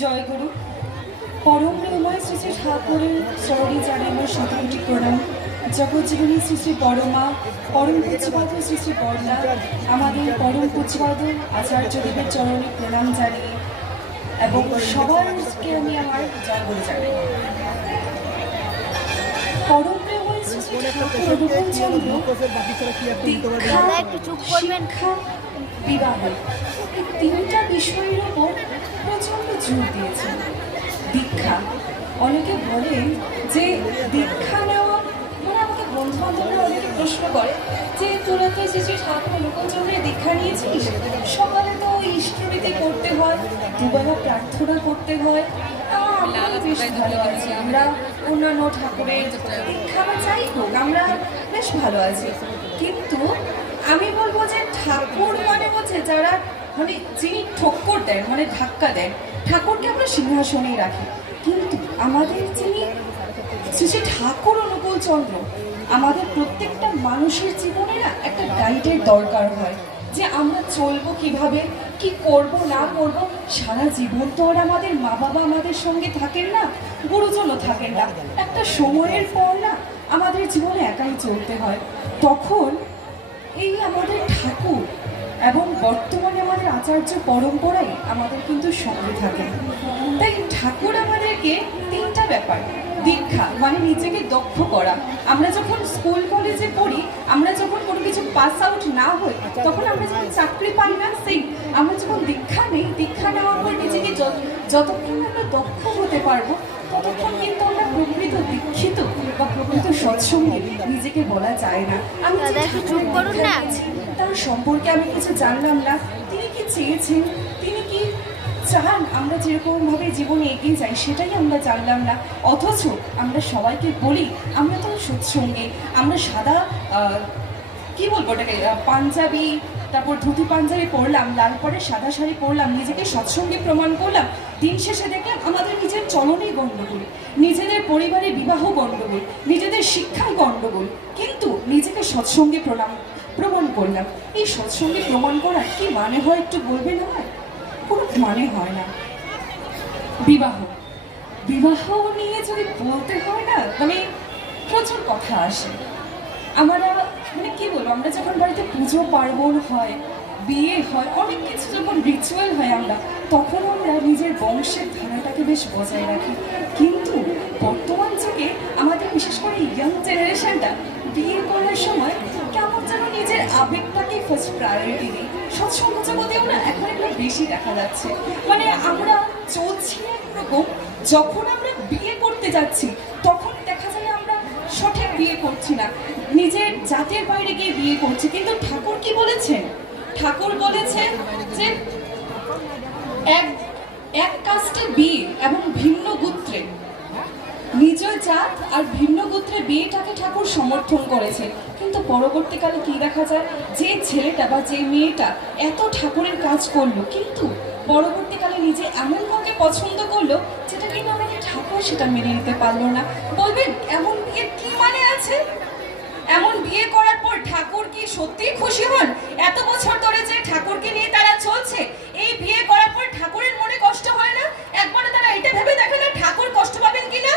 জয় গুরু। পরম প্রেময় শ্রী শ্রী ঠাকুরের চরণে আমার শতাংটি প্রণাম। জগজ্জীবনী শ্রী শ্রী পরমা পরম পুচ্ছপাদ শ্রী শ্রী বর্ণা আমাদের পরম পুচ্ছপাদ আচার্যদেবের চরণে প্রণাম জানিয়ে এবং সবারকে আমি আমার জয় বলে জানাই। পরম প্রেময় শ্রী শ্রী ঠাকুর অনুকূল চন্দ্র দাদা একটু চুপ করবেন। শিক্ষা বিবাহ। এই তিনটা বিষয়ের উপর প্রচণ্ড জোর দিয়েছেন দীক্ষা। অনেকে বলেন যে দীক্ষা নেওয়া মানে আমাকে বন্ধু বান্ধবরা অনেকে প্রশ্ন করে যে তোরা তো যে যে ঠাকুর অনুকূলচন্দ্রের দীক্ষা নিয়েছিস? সকালে তো ওই ইষ্টবিধি করতে হয় দুবেলা প্রার্থনা করতে হয়। আমরা বেশ ভালো আছি। আমরা অন্যান্য ঠাকুরের দীক্ষা বা যাই হোক আমরা বেশ ভালো আছি। কিন্তু আমি বলব যে ঠাকুর মানে হচ্ছে যারা মানে যিনি ঠক্কর দেন মানে ধাক্কা দেন, ঠাকুরকে আমরা সিংহাসনেই রাখি। কিন্তু আমাদের যিনি শ্রী শ্রী ঠাকুর অনুকূল চন্দ্র, আমাদের প্রত্যেকটা মানুষের জীবনে না একটা গাইডের দরকার হয় যে আমরা চলবো কীভাবে, কি করব, না করব, সারা জীবন তো আর আমাদের মা বাবা আমাদের সঙ্গে থাকেন না, গুরুজনও থাকেন না। একটা সময়ের পর না আমাদের জীবনে একাই চলতে হয়। তখন এই আমাদের ঠাকুর এবং বর্তমানে আমাদের আচার্য পরম্পরাই আমাদের কিন্তু সঙ্গে থাকে তাই ঠাকুর আমাদেরকে তিনটা ব্যাপার, দীক্ষা মানে নিজেকে দক্ষ করা। আমরা যখন স্কুল, কলেজে পড়ি, আমরা যখন কোনো কিছু পাস আউট না হই, তখন আমরা যখন চাকরি পাই না, সেই আমরা যখন দীক্ষা নেই, দীক্ষা নেওয়ার পর নিজেকে যত- যতক্ষণ আমরা দক্ষ হতে পারব ততক্ষণ কিন্তু আমরা প্রকৃত দীক্ষিত বা প্রকৃত সৎসঙ্গী নিজেকে বলা যায় না। আমি তার সম্পর্কে আমি কিছু জানলাম না। তিনি কি চেয়েছেন? তিনি কি চান আমরা যেরকম ভাবে জীবনে এগিয়ে যাই সেটাই আমরা জানলাম না। অথচ আমরা সবাইকে বলি আমরা তো সৎসঙ্গে আমরা সাদা কি বলব ওটাকে পাঞ্জাবি তারপর ধুতি পাঞ্জাবি পরলাম, লাল পরে সাদা শাড়ি পরলাম, নিজেকে সৎসঙ্গে প্রমাণ করলাম, দিন শেষে দেখলাম আমাদের নিজের চলনেই গণ্ডগোল, নিজেদের পরিবারে বিবাহ গণ্ডগোল, নিজেদের শিক্ষায় গণ্ডগোল, কিন্তু নিজেকে সৎসঙ্গে প্রণাম, প্রমাণ করলাম। এই সৎসঙ্গে প্রমাণ করার কি মানে হয় একটু বলবেন আমার কোনো মানে হয় না। বিবাহ। বিবাহ নিয়ে যদি বলতে হয় না মানে প্রচুর কথা আসে। আমরা মানে কি বলব, আমরা যখন বাড়িতে পুজো পার্বণ হয়, বিয়ে হয়, অনেক কিছু যখন রিচুয়াল হয় আমরা, তখন আমরা নিজের বংশের ধারাটাকে বেশ বজায় রাখি। কিন্তু বর্তমান যুগে আমাদের বিশেষ করে ইয়াং জেনারেশনটা বিয়ে করার সময় কেমন যেন নিজের আবেগটাকে ফার্স্ট প্রায়োরিটি দিই সৎসঙ্গ জগতেও না এখন একটু বেশি দেখা যাচ্ছে। মানে আমরা চলছি একরকম, যখন আমরা বিয়ে করতে যাচ্ছি তখন দেখা যায় আমরা সঠিক বিয়ে করছি না নিজের জাতের বাইরে গিয়ে বিয়ে করছে, কিন্তু ঠাকুর কি বলেছেন ঠাকুর বলেছেন যে এক এক কাস্টে বিয়ে এবং ভিন্ন গোত্রে। নিজ জাত আর ভিন্ন গোত্রে বিয়েটাকে ঠাকুর সমর্থন করেছে। কিন্তু পরবর্তীকালে কি দেখা যায়? যে ছেলেটা বা যে মেয়েটা এত ঠাকুরের কাজ করল, কিন্তু পরবর্তীকালে নিজে এমন কাউকে পছন্দ করল যেটা কিন্তু আমাকে ঠাকুর সেটা মেনে নিতে পারল না। বলবেন, এমন বিয়ের কি মানে আছে? এমন বিয়ে করার পর ঠাকুর কি সত্যিই খুশি হন? এত বছর ধরে যে ঠাকুরকে নিয়ে তারা চলছে, এই বিয়ে করার পর ঠাকুরের মনে কষ্ট হয় না? একবারে তারা এটা ভেবে দেখে না ঠাকুর কষ্ট পাবেন কিনা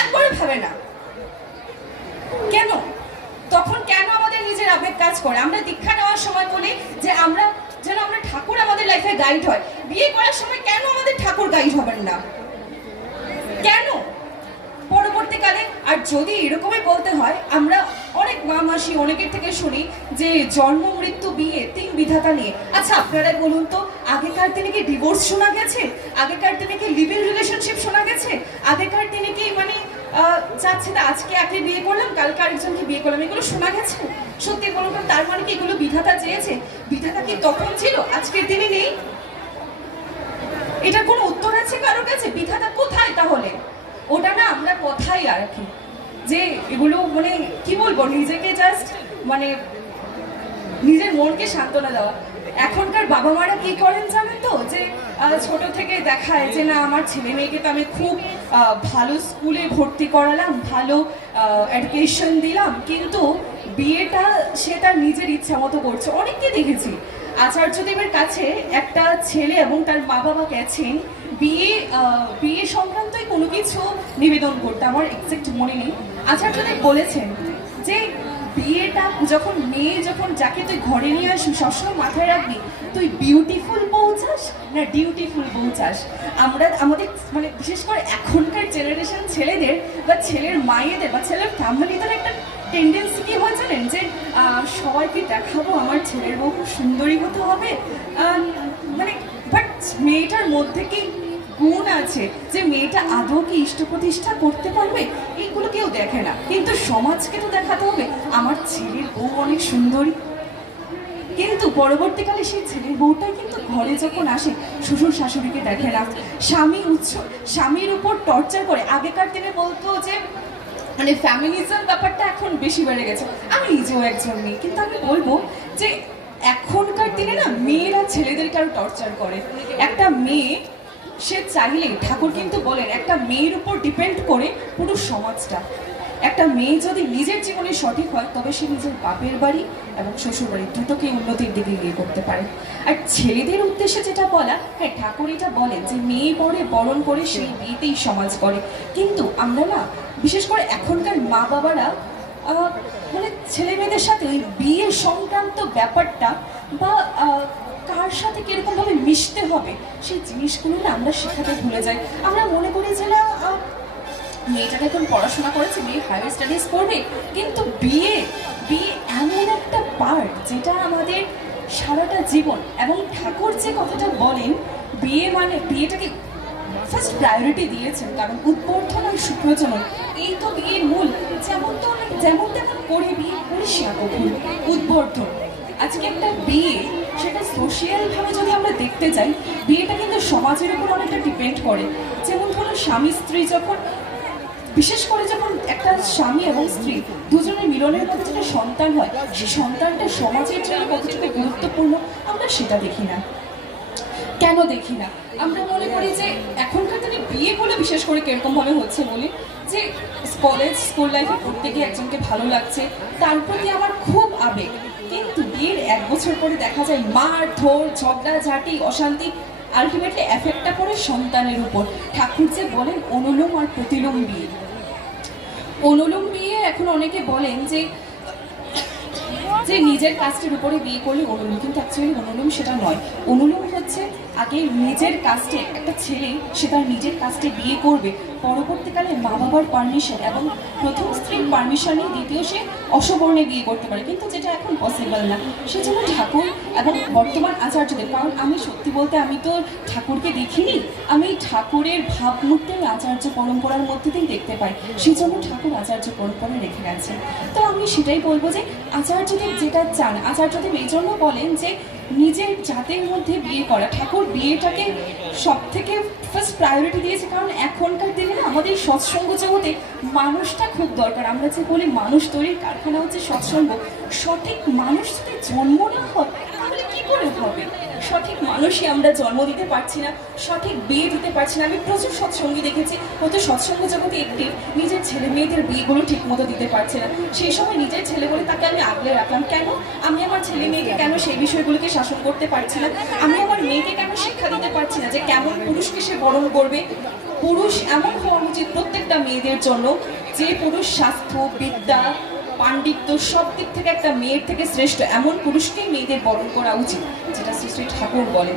একবারও ভাবে না কেন তখন কেন আমাদের নিজের আবেগ কাজ করে আমরা দীক্ষা নেওয়ার সময় বলি যে আমরা যেন আমরা ঠাকুর আমাদের লাইফে গাইড হয় বিয়ে করার সময় কেন আমাদের ঠাকুর গাইড হবেন না কেন পরবর্তীকালে আর যদি এরকমই বলতে হয় আমরা অনেক মা মাসি অনেকের থেকে শুনি যে জন্ম মৃত্যু বিয়ে তিন বিধাতা নিয়ে। আচ্ছা আপনারাই বলুন তো আগেকার দিনে কি ডিভোর্স শোনা গেছে? আগেকার দিনে কি লিভ রিলেশনশিপ শোনা গেছে? আগেকার দিনে কি মানে যাচ্ছে না আজকে একে বিয়ে করলাম কালকে আরেকজনকে বিয়ে করলাম এগুলো শোনা গেছে? সত্যি বলুন তো, তার মানে কি এগুলো বিধাতা চেয়েছে? বিধাতা কি তখন ছিল? আজকের দিনে নেই? এটার কোনো উত্তর আছে কারও কাছে? বিধাতা কোথায় তাহলে? ওটা না আমরা কথাই আর কি। যে এগুলো মানে কি বলব, নিজেকে জাস্ট মানে নিজের মনকে সান্ত্বনা দেওয়া। এখনকার বাবা মারা কি করেন জানেন তো? যে ছোট থেকে দেখায় যে, না, আমার ছেলে মেয়েকে তো আমি খুব ভালো স্কুলে ভর্তি করালাম, ভালো এডুকেশন দিলাম, কিন্তু বিয়েটা সে তার নিজের ইচ্ছা মতো করছে। অনেককে দেখেছি। আচার্যদেবের কাছে একটা ছেলে এবং তার মা বাবা গেছেন। বিয়ে বিয়ে সংক্রান্তই কোনো কিছু নিবেদন করতে। আমার এক্সাক্ট মনে নেই। আচার্যদেব বলেছেন যে বিয়েটা যখন মেয়ে যখন যাকে তুই ঘরে নিয়ে আসবি, সবসময় মাথায় রাখবি, তুই বিউটিফুল বউ চাস না ডিউটিফুল বউ চাস? আমরা, আমাদের মানে বিশেষ করে এখনকার জেনারেশন ছেলেদের বা ছেলের মায়েদের বা ছেলের ফ্যামিলিদের একটা টেন্ডেন্সি কি হয় জানেন? যে সবাইকে দেখাবো আমার ছেলের বউ খুব সুন্দরী হতে হবে। মানে বাট মেয়েটার মধ্যে কি গুণ আছে যে মেয়েটা আদৌ কি ইষ্ট প্রতিষ্ঠা করতে পারবে? এইগুলো কেউ দেখে না। কিন্তু সমাজকে তো দেখাতে হবে। আমার ছেলের বউ অনেক সুন্দরী। কিন্তু পরবর্তীকালে সেই ছেলের বউটাই কিন্তু ঘরে যখন আসে, শ্বশুর শাশুড়িকে দেখে না। স্বামী উৎস, স্বামীর উপর টর্চার করে। আগেকার দিনে বলতো যে মানে ফ্যামিলিজম ব্যাপারটা এখন বেশি বেড়ে গেছে। আমি নিজেও একজন মেয়ে। কিন্তু আমি বলব যে, এখনকার দিনে না মেয়েরা ছেলেদেরকে আরও টর্চার করে। একটা মেয়ে সে চাইলে ঠাকুর কিন্তু বলেন একটা মেয়ের উপর ডিপেন্ড করে পুরো সমাজটা। একটা মেয়ে যদি নিজের জীবনে সঠিক হয়, তবে সে নিজের বাপের বাড়ি এবং শ্বশুর বাড়ি দুটোকে উন্নতির দিকে এগিয়ে করতে পারে। আর ছেলেদের উদ্দেশ্যে যেটা বলা হ্যাঁ ঠাকুর এটা বলেন যে মেয়ে পরে বরণ করে সেই বিয়েতেই সমাজ করে কিন্তু আমরা না, বিশেষ করে এখনকার মা বাবারা মানে ছেলে মেয়েদের সাথে ওই বিয়ে সংক্রান্ত ব্যাপারটা বা কার সাথে কীরকম ভাবে মিশতে হবে? সেই জিনিসগুলো না আমরা শেখাতে ভুলে যাই। আমরা মনে করি যে না আহ, মেয়েটাকে এখন পড়াশোনা করেছে মেয়ে হায়ার স্টাডিজ করবে কিন্তু বিয়ে বিয়ে এমন একটা পার্ট যেটা আমাদের সারাটা জীবন এবং ঠাকুর যে কথাটা বলেন বিয়ে মানে বিয়েটাকে ফার্স্ট প্রায়োরিটি দিয়েছেন কারণ উদ্বর্ধন আর সুপ্রজনন এই তো বিয়ের মূল। যেমন তো যেমন তেমন করে বিয়ে না কখন উদ্বর্ধন আজকে একটা বিয়ে সেটা সোশিয়াল ভাবে যদি আমরা দেখতে যাই, বিয়েটা কিন্তু সমাজের উপর অনেকটা ডিপেন্ড করে। যেমন ধরো স্বামী, স্ত্রী যখন, বিশেষ করে যখন একটা স্বামী এবং স্ত্রী দুজনের মিলনের মধ্যে যেটা সন্তান হয়, সেই সন্তানটা সমাজের জন্য কতটুকু গুরুত্বপূর্ণ, আমরা সেটা দেখি না। কেন দেখি না? আমরা মনে করি যে এখনকার দিনে বিয়ে বলে বিশেষ করে কীরকম ভাবে হচ্ছে বলি? যে কলেজ স্কুল লাইফে পড়তে গিয়ে একজনকে ভালো লাগছে, তার প্রতি আমার খুব আবেগ। কিন্তু বিয়ের এক বছর পরে দেখা যায় মার ধর ঝগড়া, ঝাঁটি, অশান্তি আলটিমেটলি এফেক্টটা পড়ে সন্তানের উপর। ঠাকুর যে বলেন অনুলোম আর প্রতিলোম বিয়ে। অনুলোম বিয়ে এখন অনেকে বলেন যে যে নিজের কাস্টের উপরে বিয়ে করলে অনুলোম, কিন্তু অ্যাকচুয়ালি অনুলোম সেটা নয়। অনুলোম হচ্ছে আগে নিজের কাস্টে একটা ছেলে, সে তার নিজের কাস্টে বিয়ে করবে। পরবর্তীকালে মা বাবার পারমিশন এবং প্রথম স্ত্রীর পারমিশনে দ্বিতীয় সে অসবর্ণে বিয়ে করতে পারে, কিন্তু যেটা এখন পসিবল না। সেজন্য ঠাকুর এবং বর্তমান আচার্যদের, কারণ আমি সত্যি বলতে আমি তো ঠাকুরকে দেখিনি, আমি ঠাকুরের ভাবমূর্তি আচার্য পরম্পরার মধ্যে দিয়েই দেখতে পাই। সেই জন্য ঠাকুর আচার্য পরম্পরা রেখে গেছে। তো আমি সেটাই বলব যে, আচার্যদেব যেটা চান, আচার্যদেব এই জন্য বলেন যে নিজের জাতের মধ্যে বিয়ে করা। ঠাকুর বিয়েটাকে সব থেকে ফার্স্ট প্রায়োরিটি দিয়েছে, কারণ এখনকার দিনে আমাদের সৎসঙ্গ জগতে মানুষটা খুব দরকার। আমরা যে বলি মানুষ তৈরির কারখানা হচ্ছে সৎসঙ্গ। সঠিক মানুষ যদি জন্ম না হয়, তাহলে কী করে হবে? সঠিক মানুষই আমরা জন্ম দিতে পারছি না, সঠিক বিয়ে দিতে পারছি না। আমি প্রচুর সৎসঙ্গী দেখেছি, হয়তো সৎসঙ্গ জগতে একটি নিজের ছেলে মেয়েদের বিয়েগুলো ঠিক মতো দিতে পারছে না। সেই সময় নিজের ছেলে বলে তাকে আমি আগলে রাখলাম। কেন? আমি আমার ছেলে মেয়েকে কেন সেই বিষয়গুলোকে শাসন করতে পারছি না? আমি আমার মেয়েকে কেন শিক্ষা দিতে পারছি না যে কেমন পুরুষকে সে বরণ করবে? পুরুষ এমন হওয়া উচিত প্রত্যেকটা মেয়েদের জন্য যে পুরুষ স্বাস্থ্য, বিদ্যা পাণ্ডিত্য সব দিক থেকে একটা মেয়ের থেকে শ্রেষ্ঠ এমন পুরুষকেই মেয়েদের বরণ করা উচিত, যেটা শ্রী শ্রী ঠাকুর বলেন।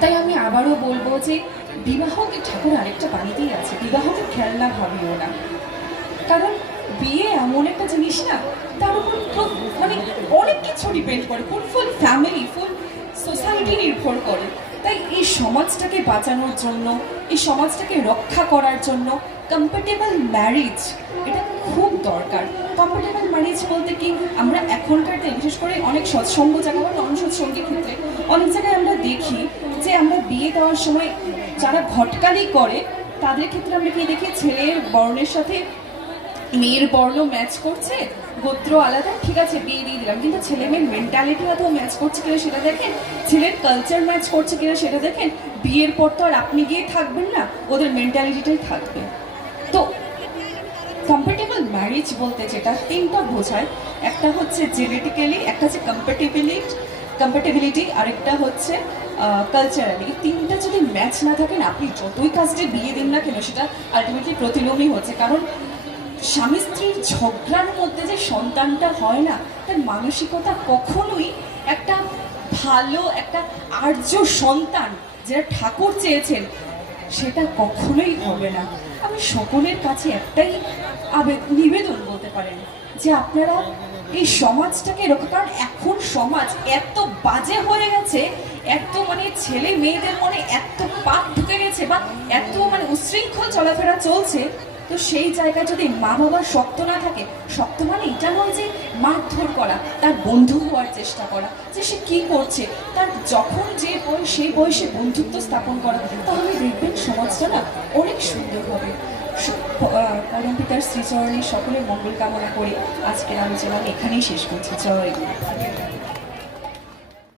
তাই আমি আবারও বলব যে বিবাহকে ঠাকুর আরেকটা বাড়িতেই আছে, বিবাহকে খেলনা ভাবিও না। কারণ বিয়ে এমন একটা জিনিস না, তার উপর খুব- মানে অনেক কিছু ডিপেন্ড করে ফুল ফুল ফ্যামিলি ফুল সোসাইটি নির্ভর করে। তাই এই সমাজটাকে বাঁচানোর জন্য, এই সমাজটাকে রক্ষা করার জন্য কম্পেটেবল ম্যারিজ এটা খুব দরকার। কম্পেটেবল ম্যারিজ বলতে কি, আমরা এখনকার দিনে, বিশেষ করে অনেক সৎসঙ্গ জায়গা বা নন সৎসঙ্গের ক্ষেত্রে, অনেক জায়গায় আমরা দেখি যে আমরা বিয়ে দেওয়ার সময় যারা ঘটকালি করে, তাদের ক্ষেত্রে আমরা কি দেখি ছেলের বর্ণের সাথে মেয়ের বর্ণ ম্যাচ করছে, গোত্র আলাদা, ঠিক আছে, বিয়ে দিয়ে দিলাম। কিন্তু ছেলে মেয়ের মেন্টালিটি হয়তো ম্যাচ করছে কিনা সেটা দেখেন, ছেলের কালচার ম্যাচ করছে কিনা সেটা দেখেন, বিয়ের পর তো আর আপনি গিয়ে থাকবেন না, ওদের মেন্টালিটিটাই থাকবে। তো কম্পেটেবল ম্যারেজ বলতে যেটা, তিনটা বোঝায়। একটা হচ্ছে জেনেটিক্যালি একটা হচ্ছে কম্পেটেবিলিটি কম্প্যাটেবিলিটি আরেকটা হচ্ছে কালচারালি তিনটা যদি ম্যাচ না থাকে না, আপনি যতই কাজে বিয়ে দিন না কেন, সেটা আলটিমেটলি প্রতিলোমই হচ্ছে। কারণ স্বামী স্ত্রীর ঝগড়ার মধ্যে যে সন্তানটা হয় না, তার মানসিকতা কখনোই একটা ভালো, একটা আর্য সন্তান যেটা ঠাকুর চেয়েছেন সেটা কখনোই হবে না। আমি সকলের কাছে একটাই আবেদ নিবেদন বলতে পারেন যে আপনারা এই সমাজটাকে এরকম, কারণ এখন সমাজ এত বাজে হয়ে গেছে, এত মানে ছেলে মেয়েদের মনে এত পাপ ঢুকে গেছে বা এত মানে উশৃঙ্খল চলাফেরা চলছে তো সেই জায়গায় যদি মা বাবার শক্ত না থাকে, শক্ত মানে এটা নয় যে মারধর করা, তার বন্ধু হওয়ার চেষ্টা করা, যে সে কি করছে, তার যখন যে বয়স, সেই বয়সে বন্ধুত্ব স্থাপন করা, তাহলে দেখবেন সমাজটা না অনেক সুন্দর হবে পরম পিতার শ্রীচরণে সকলের মঙ্গল কামনা করে আজকের আলোচনা এখানেই শেষ করছি জয়।